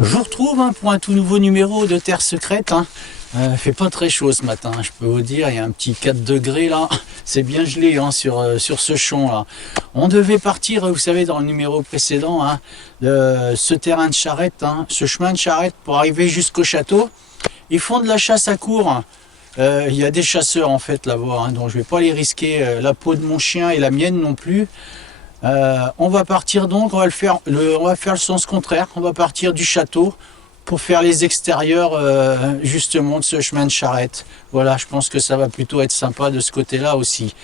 Je vous retrouve pour un tout nouveau numéro de Terre Secrète. Fait pas très chaud ce matin, je peux vous dire, il y a un petit 4 degrés là, c'est bien gelé sur ce champ là. On devait partir, vous savez, dans le numéro précédent, de ce terrain de charrette, ce chemin de charrette pour arriver jusqu'au château. Ils font de la chasse à courre. Il y a des chasseurs en fait là-bas, donc je vais pas les risquer la peau de mon chien et la mienne non plus. On va partir donc, on va faire le sens contraire, on va partir du château pour faire les extérieurs justement de ce chemin de charrette. Voilà, je pense que ça va plutôt être sympa de ce côté-là aussi.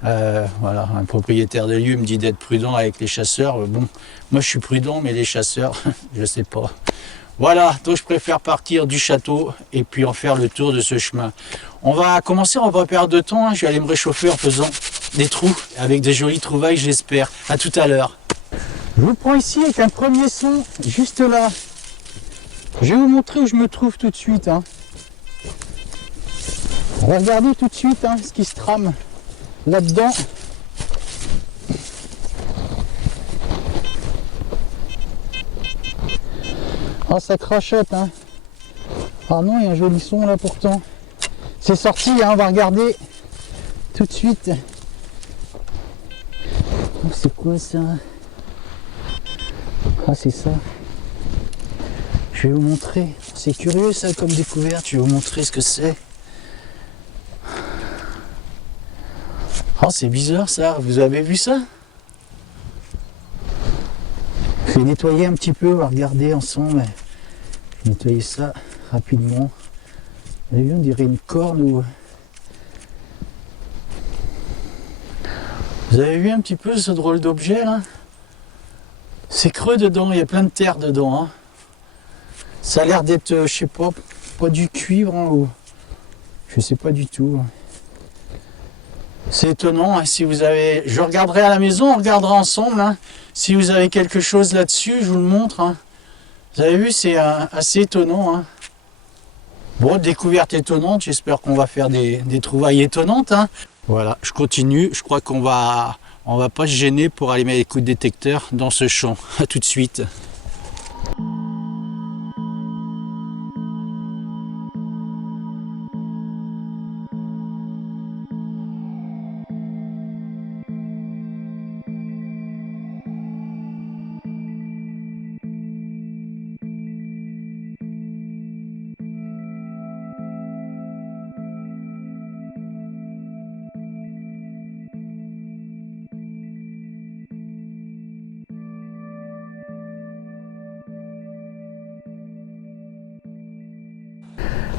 Voilà, un propriétaire de lieu me dit d'être prudent avec les chasseurs. Bon, moi je suis prudent, mais les chasseurs, je sais pas. Voilà, donc je préfère partir du château et puis en faire le tour de ce chemin. On va commencer, on va pas perdre de temps, je vais aller me réchauffer en faisant des trous, avec des jolies trouvailles j'espère. À tout à l'heure. Je vous prends ici avec un premier son, juste là. Je vais vous montrer où je me trouve tout de suite. On va regarder tout de suite ce qui se trame là-dedans. Ah, ça crachote, Ah non, il y a un joli son là pourtant. C'est sorti, on va regarder tout de suite. Oh, c'est quoi ça? Ah, c'est ça. Je vais vous montrer. C'est curieux ça comme découverte. Je vais vous montrer ce que c'est. Oh, c'est bizarre ça. Vous avez vu ça? Je vais nettoyer un petit peu. On va regarder ensemble. Je vais nettoyer ça rapidement. Vous avez vu, on dirait une corne ou... Vous avez vu un petit peu ce drôle d'objet là? C'est creux dedans. Il y a plein de terre dedans. Ça a l'air d'être, je sais pas du cuivre ou je sais pas du tout. C'est étonnant. Si vous avez, je regarderai à la maison, on regardera ensemble. Si vous avez quelque chose là-dessus, je vous le montre. Vous avez vu, c'est assez étonnant. Bon, découverte étonnante. J'espère qu'on va faire des trouvailles étonnantes. Voilà, je continue. Je crois qu'on va pas se gêner pour aller mettre les coups de détecteur dans ce champ. À tout de suite.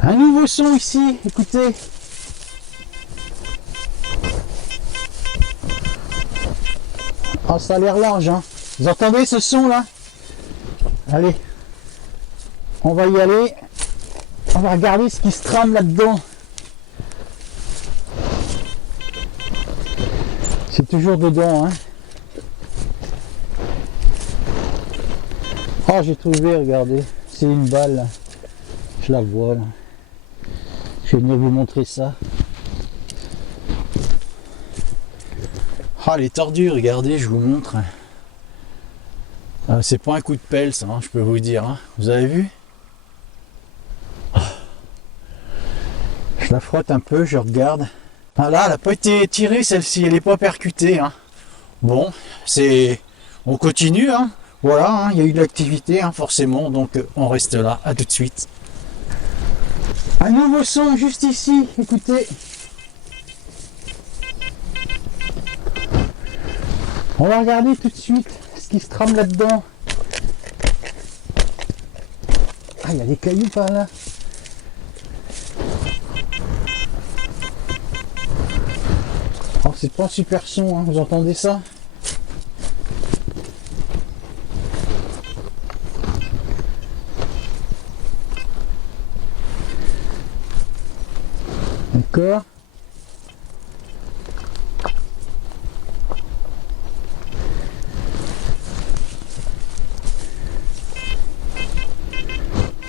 Un nouveau son ici, écoutez. Oh, ça a l'air large, Vous entendez ce son là? Allez, on va y aller. On va regarder ce qui se trame là-dedans. C'est toujours dedans, Oh, j'ai trouvé, regardez. C'est une balle, là. Je la vois, là. Je vais venir vous montrer ça. Ah, les tordus, regardez, je vous montre. C'est pas un coup de pelle, ça, je peux vous dire. Vous avez vu? Je la frotte un peu, je regarde. Ah là, elle n'a pas été tirée, celle-ci, elle n'est pas percutée. Bon, on continue. Voilà, il y a eu de l'activité, forcément, donc on reste là. À tout de suite. Un nouveau son juste ici, écoutez. On va regarder tout de suite ce qui se trame là-dedans. Ah, il y a des cailloux par là. Oh, c'est pas un super son, vous entendez ça? D'accord.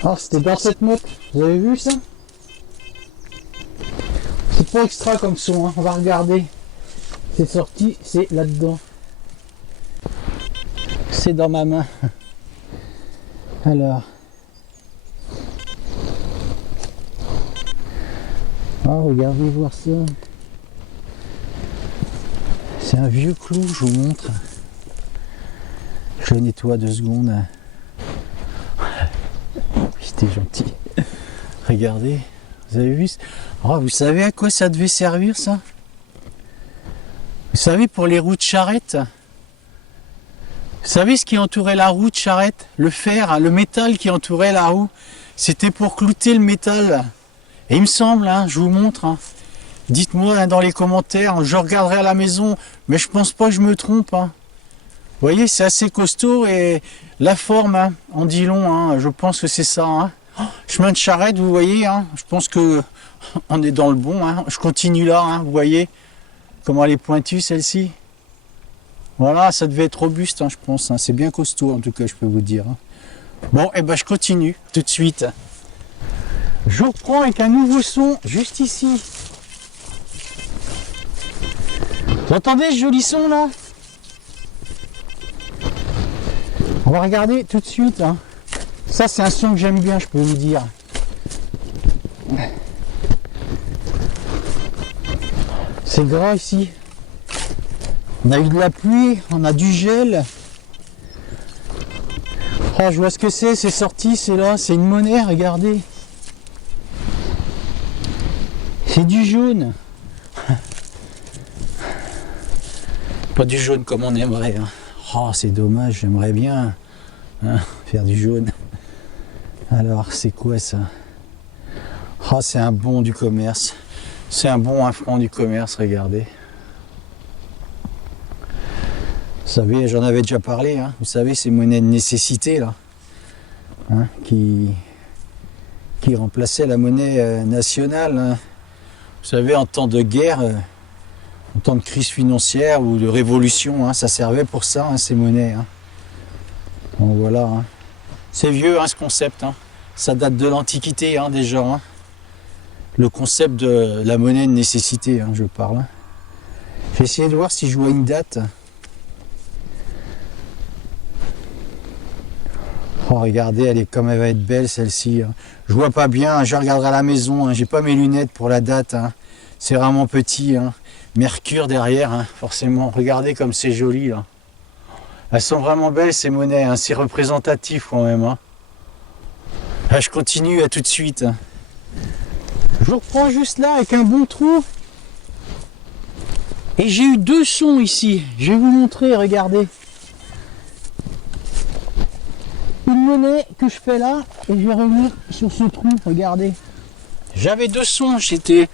Ah, c'était dans cette motte. Vous avez vu ça? C'est pas extra comme son, on va regarder. C'est sorti, c'est là-dedans. C'est dans ma main. Alors, Ah, regardez voir ça. C'est un vieux clou, je vous montre. Je le nettoie 2 secondes. C'était gentil. Regardez, vous avez vu? Oh, vous savez à quoi ça devait servir ça? Vous savez, pour les roues de charrette? Vous savez ce qui entourait la roue de charrette? Le fer, le métal qui entourait la roue, c'était pour clouter le métal. Et il me semble, hein, je vous montre, hein. Dites-moi hein, dans les commentaires, je regarderai à la maison, mais je pense pas que je me trompe. Hein. Vous voyez, c'est assez costaud et la forme hein, en dit long, hein, je pense que c'est ça. Hein. Oh, chemin de charrette, vous voyez, hein, je pense que on est dans le bon. Hein. Je continue là, hein, vous voyez comment elle est pointue celle-ci. Voilà, ça devait être robuste, hein, je pense. Hein. C'est bien costaud en tout cas, je peux vous dire. Hein. Bon, et ben je continue tout de suite. Je reprends avec un nouveau son juste ici. Vous entendez ce joli son là? On va regarder tout de suite. Hein. Ça c'est un son que j'aime bien, je peux vous dire. C'est gras ici. On a eu de la pluie, on a du gel. Oh, je vois ce que c'est sorti, c'est là, c'est une monnaie, regardez. C'est du jaune. Pas du jaune comme on aimerait. Hein. Oh, c'est dommage, j'aimerais bien hein, faire du jaune. Alors, c'est quoi ça? Oh, c'est un bon du commerce. C'est un bon 1 franc du commerce, regardez. Vous savez, j'en avais déjà parlé. Hein. Vous savez, ces monnaies de nécessité, là, hein, qui remplaçaient la monnaie nationale. Hein. Vous savez, en temps de guerre, en temps de crise financière ou de révolution, hein, ça servait pour ça, hein, ces monnaies. Hein. Bon, voilà. Hein. C'est vieux, hein, ce concept. Hein. Ça date de l'Antiquité, hein, déjà. Hein. Le concept de la monnaie de nécessité, hein, je parle. Hein. Je vais essayer de voir si je vois une date. Oh, regardez, elle est comme elle va être belle, celle-ci. Hein. Je vois pas bien, hein, je regarderai à la maison. Hein. J'ai pas mes lunettes pour la date. Hein. C'est vraiment petit. Hein. Mercure derrière, hein, forcément. Regardez comme c'est joli là. Elles sont vraiment belles ces monnaies, hein. C'est représentatif quand même. Hein. Là, je continue, à tout de suite. Hein. Je reprends juste là avec un bon trou. Et j'ai eu 2 sons ici. Je vais vous montrer, regardez. Une monnaie que je fais là et je vais revenir sur ce trou, regardez. J'avais 2 sons, j'étais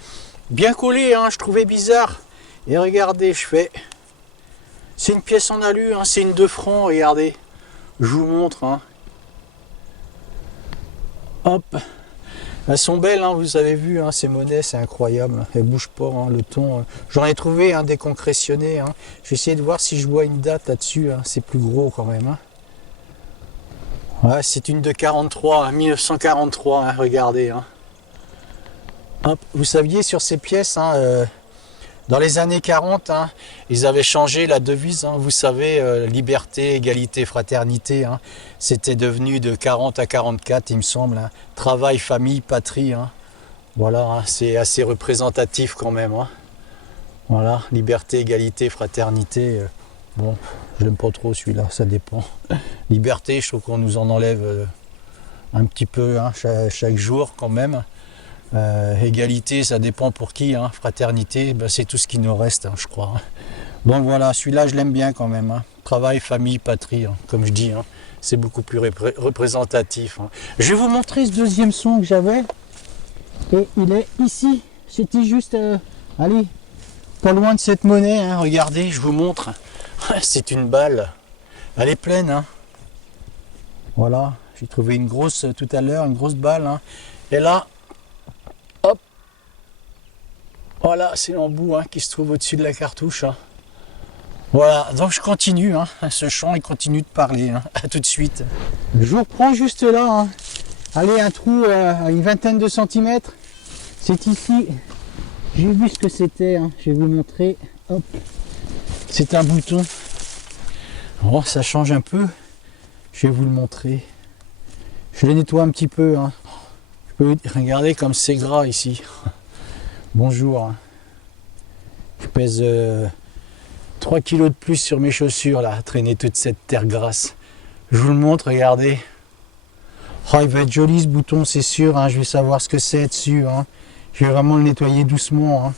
bien collé, hein, je trouvais bizarre. Et regardez, je fais. C'est une pièce en alu, hein, c'est une 2 francs, regardez. Je vous montre. Hein. Hop. Elles sont belles, hein, vous avez vu, hein, ces monnaies, c'est incroyable. Elles ne bougent pas, hein, le ton. J'en ai trouvé un déconcressionné. Hein. Je vais essayer de voir si je vois une date là-dessus. Hein. C'est plus gros quand même. Hein. Ouais, c'est une de 43, hein, 1943, hein, regardez. Hein. Hop. Vous saviez sur ces pièces, hein, dans les années 40, hein, ils avaient changé la devise, hein, vous savez, liberté, égalité, fraternité. Hein, c'était devenu de 40 à 44, il me semble. Hein, travail, famille, patrie. Hein, voilà, hein, c'est assez représentatif quand même. Hein, voilà, liberté, égalité, fraternité. Bon, je l'aime pas trop celui-là, ça dépend. Liberté, je trouve qu'on nous en enlève un petit peu hein, chaque jour quand même. Égalité, ça dépend pour qui. Hein. Fraternité, ben, c'est tout ce qui nous reste, hein, je crois. Hein. Donc voilà, celui-là, je l'aime bien quand même. Hein. Travail, famille, patrie, hein, comme je dis. Hein. C'est beaucoup plus représentatif. Hein. Je vais vous montrer ce 2e son que j'avais. Et il est ici. C'était juste, allez, pas loin de cette monnaie. Hein. Regardez, je vous montre. C'est une balle. Elle est pleine. Hein. Voilà, j'ai trouvé une grosse tout à l'heure, une grosse balle. Hein. Et là, hop, voilà, c'est l'embout hein, qui se trouve au-dessus de la cartouche. Hein. Voilà, donc je continue, hein. Ce chant il continue de parler, hein. À tout de suite. Je vous reprends juste là, hein. Allez, un trou à une vingtaine de centimètres. C'est ici, j'ai vu ce que c'était, hein. Je vais vous montrer, hop, c'est un bouton. Bon, ça change un peu, je vais vous le montrer. Je le nettoie un petit peu, hein. Je peux regarder comme c'est gras ici. Bonjour. Je pèse 3 kilos de plus sur mes chaussures là, à traîner toute cette terre grasse. Je vous le montre, regardez. Oh, il va être joli ce bouton, c'est sûr, hein. Je vais savoir ce que c'est dessus. Hein. Je vais vraiment le nettoyer doucement. Hein.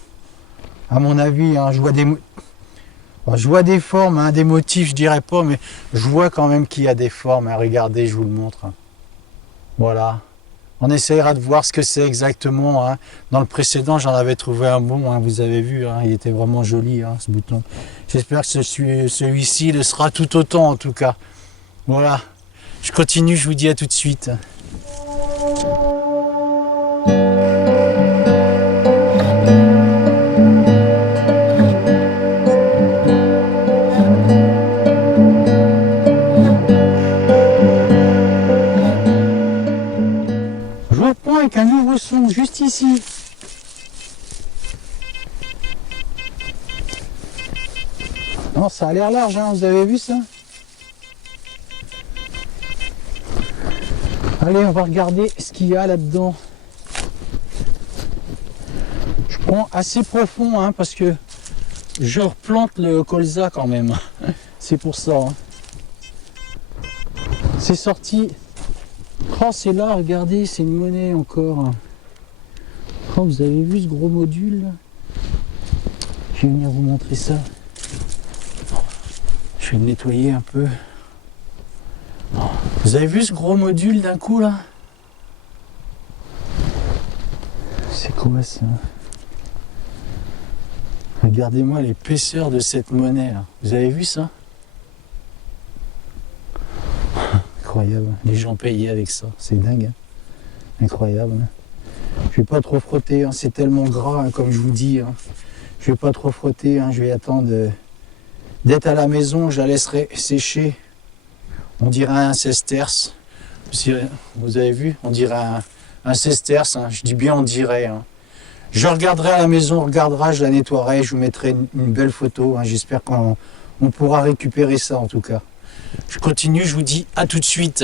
À mon avis, hein, je vois des formes, hein, des motifs, je dirais pas, mais je vois quand même qu'il y a des formes. Hein. Regardez, je vous le montre. Hein. Voilà. On essayera de voir ce que c'est exactement. Hein. Dans le précédent, j'en avais trouvé un bon, hein, vous avez vu, hein, il était vraiment joli hein, ce bouton. J'espère que celui-ci le sera tout autant en tout cas. Voilà, je continue, je vous dis à tout de suite. Je reprends avec un nouveau son juste ici. Non, ça a l'air large, hein, vous avez vu ça? Allez, on va regarder ce qu'il y a là-dedans. Je prends assez profond, hein, parce que je replante le colza quand même. C'est pour ça. Hein. C'est sorti. Oh, c'est là, regardez, c'est une monnaie encore. Oh, vous avez vu ce gros module là? Je vais venir vous montrer ça. Je vais le nettoyer un peu. Vous avez vu ce gros module d'un coup là? C'est quoi ça? Regardez-moi l'épaisseur de cette monnaie là. Vous avez vu ça? Incroyable. Les gens payaient avec ça. C'est dingue. Hein, incroyable. Hein. Je vais pas trop frotter. Hein. C'est tellement gras hein, comme je vous dis. Hein. Je vais pas trop frotter. Hein. Je vais attendre d'être à la maison. Je la laisserai sécher. On dirait un sesterce. Vous avez vu? On dirait un sesterce. Hein. Je dis bien on dirait. Hein. Je regarderai à la maison, on regardera, je la nettoierai, je vous mettrai une belle photo. Hein. J'espère qu'on pourra récupérer ça en tout cas. Je continue, je vous dis à tout de suite.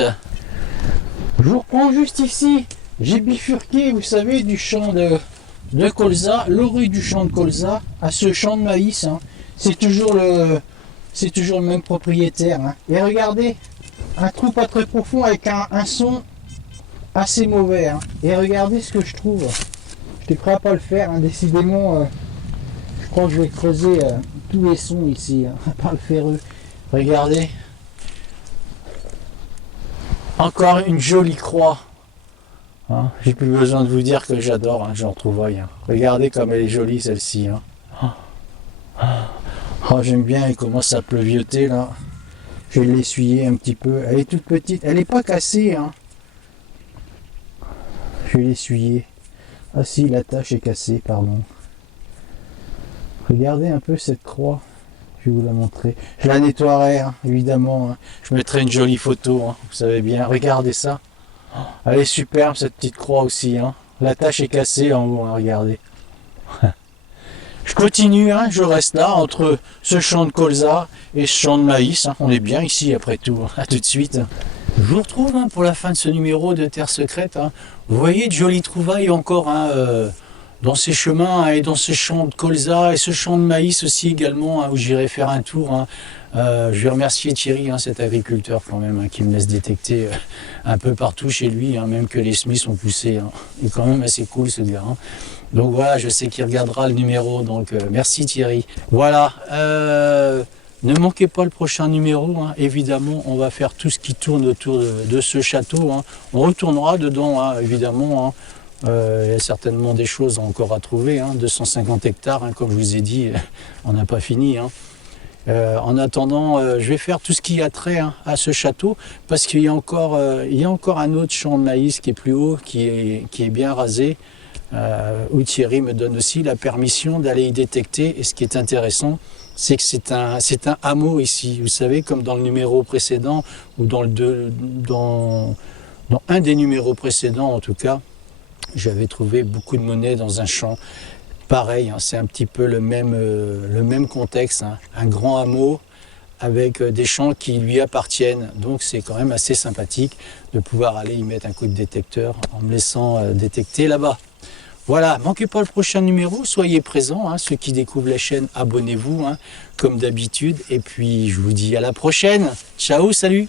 Je vous reprends juste ici. J'ai bifurqué, vous savez, du champ de colza, l'orue du champ de colza à ce champ de maïs. Hein. C'est toujours le même propriétaire. Hein. Et regardez, un trou pas très profond avec un son assez mauvais. Hein. Et regardez ce que je trouve. Je suis prêt à pas le faire, hein. Décidément, je crois que je vais creuser tous les sons ici, hein, par le ferreux. Regardez. Encore une jolie croix. Hein, j'ai plus besoin de vous dire que j'adore, hein, j'en trouve rien. Regardez comme elle est jolie celle-ci. Hein. Oh, j'aime bien, elle commence à pleuvioter là. Je vais l'essuyer un petit peu. Elle est toute petite, elle n'est pas cassée. Hein. Je vais l'essuyer. Ah si, la tache est cassée, pardon. Regardez un peu cette croix. Je vais vous la montrer. Je la nettoierai, hein, évidemment. Hein. Je mettrai une jolie photo, hein, vous savez bien. Regardez ça. Elle est superbe, cette petite croix aussi. Hein. La tache est cassée en haut, hein, regardez. Je continue, hein, je reste là, entre ce champ de colza et ce champ de maïs. Hein. On est bien ici, après tout. Hein. À tout de suite. Je vous retrouve hein, pour la fin de ce numéro de Terre Secrète. Hein. Vous voyez de jolies trouvailles encore hein, dans ces chemins hein, et dans ces champs de colza et ce champ de maïs aussi également hein, où j'irai faire un tour. Hein. Je vais remercier Thierry, hein, cet agriculteur quand même, hein, qui me laisse détecter un peu partout chez lui, hein, même que les semis sont poussés. Hein. Il est quand même assez cool ce gars. Hein. Donc voilà, je sais qu'il regardera le numéro, donc merci Thierry. Voilà. Ne manquez pas le prochain numéro, hein. Évidemment, on va faire tout ce qui tourne autour de ce château. Hein. On retournera dedans, hein, évidemment. Hein. Il y a certainement des choses encore à trouver. Hein. 250 hectares, hein, comme je vous ai dit, on n'a pas fini. Hein. En attendant, je vais faire tout ce qui a trait hein, à ce château, parce qu'il y a encore un autre champ de maïs qui est plus haut, qui est bien rasé, où Thierry me donne aussi la permission d'aller y détecter. Et ce qui est intéressant, c'est que c'est un hameau ici, vous savez, comme dans le numéro précédent, ou dans un des numéros précédents en tout cas, j'avais trouvé beaucoup de monnaie dans un champ. Pareil, hein, c'est un petit peu le même contexte, hein, un grand hameau avec des champs qui lui appartiennent, donc c'est quand même assez sympathique de pouvoir aller y mettre un coup de détecteur en me laissant détecter là-bas. Voilà, manquez pas le prochain numéro, soyez présents, hein, ceux qui découvrent la chaîne, abonnez-vous, hein, comme d'habitude. Et puis je vous dis à la prochaine. Ciao, salut!